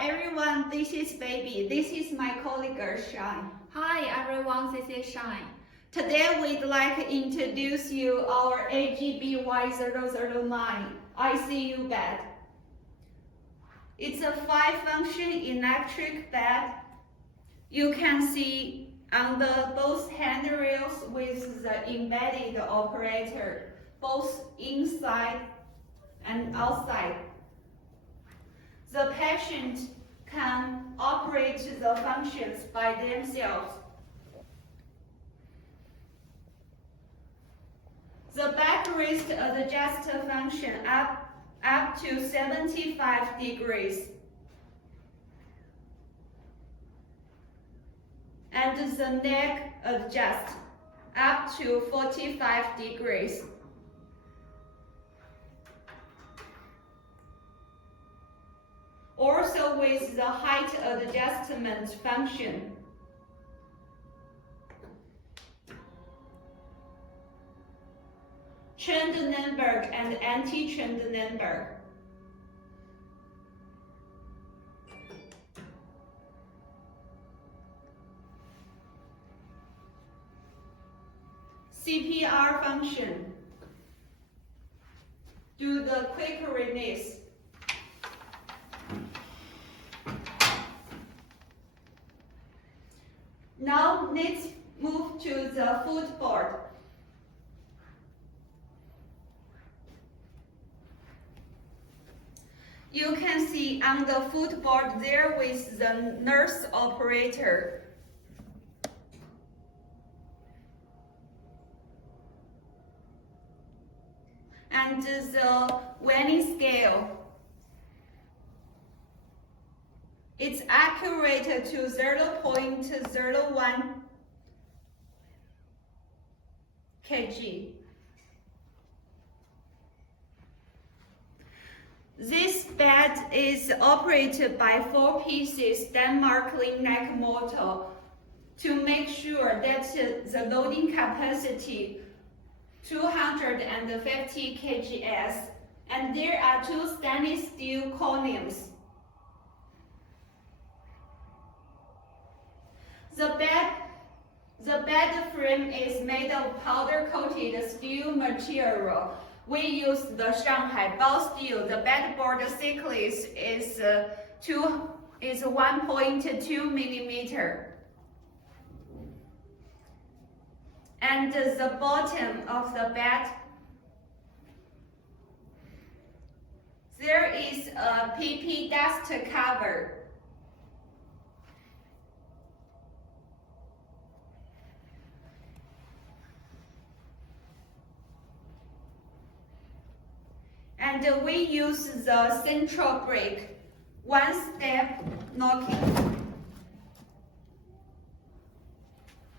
everyone, this is Baby. This is my colleague Shine. Hi everyone, this is Shine. Today we'd like to introduce you our AGBY009 ICU bed. It's a 5-function electric bed. You can see on the both handrails with the embedded operator, both inside and outside. The patient can operate the functions by themselves. The backrest adjust function up to 75 degrees. And the neck adjust up to 45 degrees. Also with the height adjustment function. Trend number and anti-trend number. CPR function. Do the quick release. Now let's move to the footboard. You can see on the footboard there with the nurse operator. And the weighing scale. It's accurate to 0.01 kg. This bed is operated by 4 pieces Denmark lean neck motor to make sure that the loading capacity 250 kgs, and there are 2 stainless steel columns. The bed frame is made of powder-coated steel material. We use the Shanghai Bao steel. The bedboard thickness is 1.2 millimeter. And the bottom of the bed, there is a PP dust cover. And we use the central brake, 1-step locking.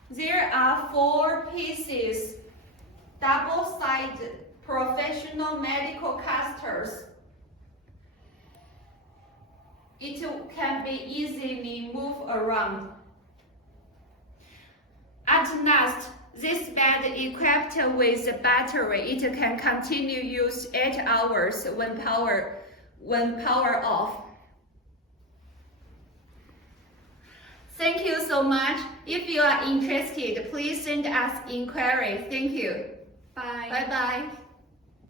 There are 4 pieces, double-sided professional medical casters. It can be easily moved around. At last, this bed equipped with a battery. It can continue use 8 hours when power off. Thank you so much. If you are interested, please send us inquiries. Thank you. Bye. Bye-bye.